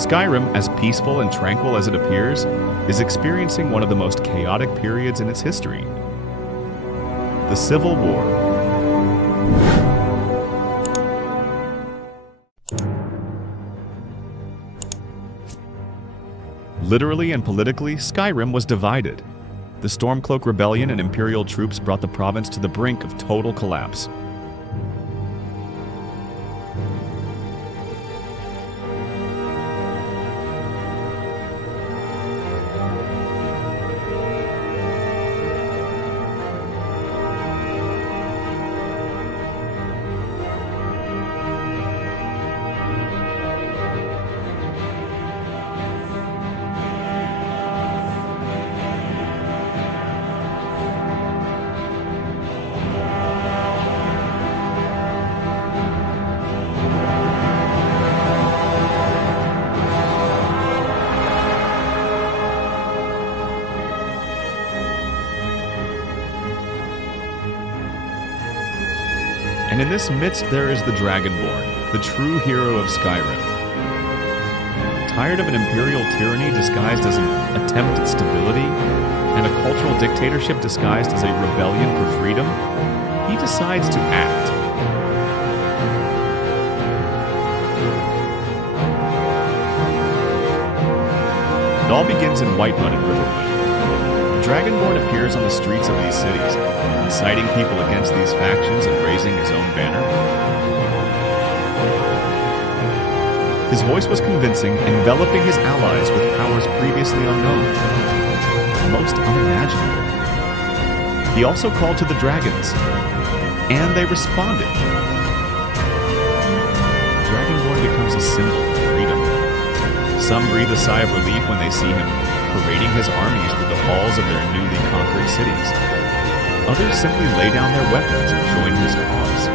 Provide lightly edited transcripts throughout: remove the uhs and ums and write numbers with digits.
Skyrim, as peaceful and tranquil as it appears, is experiencing one of the most chaotic periods in its history. The Civil War. Literally and politically, Skyrim was divided. The Stormcloak Rebellion and Imperial troops brought the province to the brink of total collapse. And in this midst there is the Dragonborn, the true hero of Skyrim. Tired of an imperial tyranny disguised as an attempt at stability, and a cultural dictatorship disguised as a rebellion for freedom, he decides to act. It all begins in Whitemud and Riverwood. The Dragonborn appears on the streets of these cities, inciting people against these factions and raising his own banner. His voice was convincing, enveloping his allies with powers previously unknown, most unimaginable. He also called to the dragons, and they responded. The Dragonborn becomes a symbol of freedom. Some breathe a sigh of relief when they see him parading his armies through the halls of their newly conquered cities. Others simply lay down their weapons and join his cause.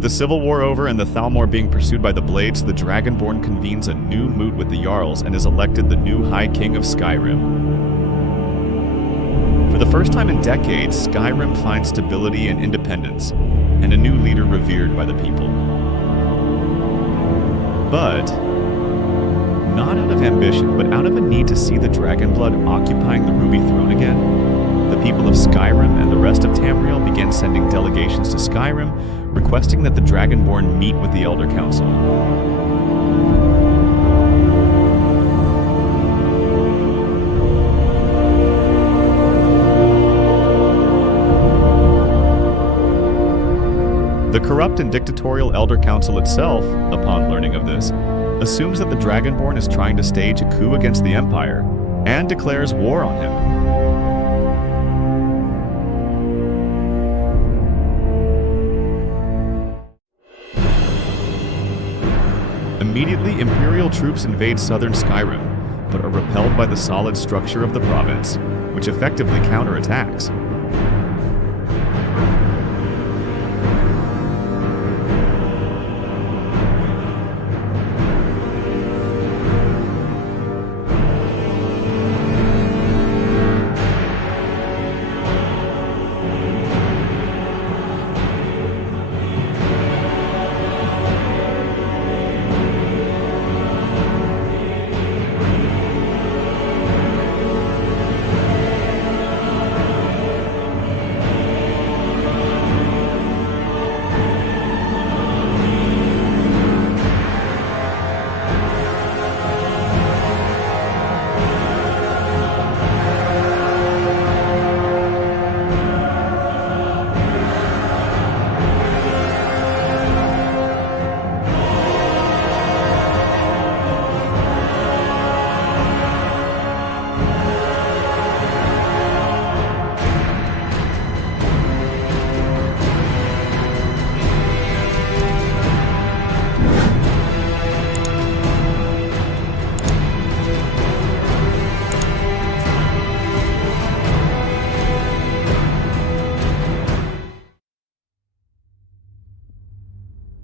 With the Civil War over and the Thalmor being pursued by the Blades, the Dragonborn convenes a new moot with the Jarls and is elected the new High King of Skyrim. For the first time in decades, Skyrim finds stability and independence, and a new leader revered by the people. But not out of ambition, but out of a need to see the Dragonblood occupying the Ruby Throne again, the people of Skyrim and the rest of Tamriel began sending delegations to Skyrim, requesting that the Dragonborn meet with the Elder Council. The corrupt and dictatorial Elder Council itself, upon learning of this, assumes that the Dragonborn is trying to stage a coup against the Empire, and declares war on him. Immediately, Imperial troops invade southern Skyrim, but are repelled by the solid structure of the province, which effectively counterattacks.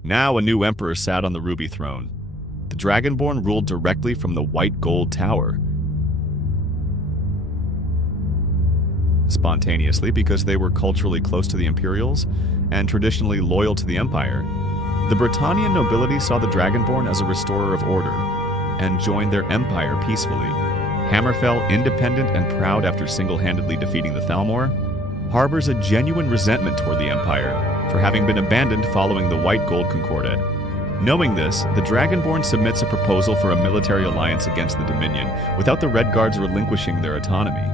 Now a new emperor sat on the Ruby Throne. The Dragonborn ruled directly from the White Gold Tower. Spontaneously, because they were culturally close to the Imperials and traditionally loyal to the Empire, the Britannian nobility saw the Dragonborn as a restorer of order and joined their empire peacefully. Hammerfell, independent and proud after single-handedly defeating the Thalmor, harbors a genuine resentment toward the Empire for having been abandoned following the White Gold Concordat. Knowing this, the Dragonborn submits a proposal for a military alliance against the Dominion, without the Red Guards relinquishing their autonomy.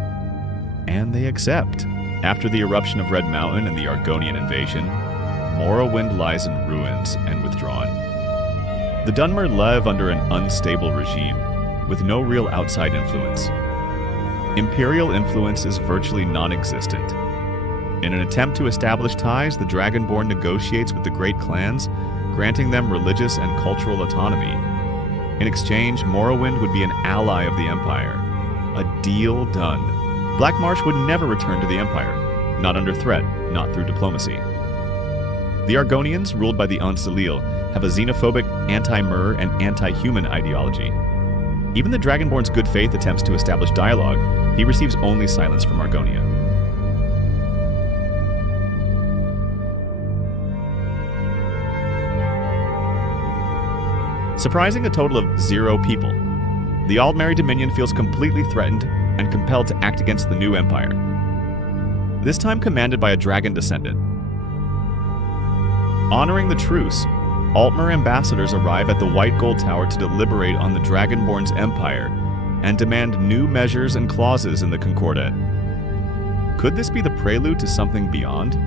And they accept. After the eruption of Red Mountain and the Argonian invasion, Morrowind lies in ruins and withdrawn. The Dunmer live under an unstable regime, with no real outside influence. Imperial influence is virtually non-existent. In an attempt to establish ties, the Dragonborn negotiates with the Great Clans, granting them religious and cultural autonomy. In exchange, Morrowind would be an ally of the Empire. A deal done. Blackmarsh would never return to the Empire, not under threat, not through diplomacy. The Argonians, ruled by the Anc'Zalil, have a xenophobic, anti-Mer, and anti-human ideology. Even the Dragonborn's good faith attempts to establish dialogue, he receives only silence from Argonia. Surprising a total of 0 people, the Aldmeri Dominion feels completely threatened and compelled to act against the new empire. This time commanded by a dragon descendant. Honoring the truce, Altmer ambassadors arrive at the White Gold Tower to deliberate on the Dragonborn's empire and demand new measures and clauses in the Concordat. Could this be the prelude to something beyond?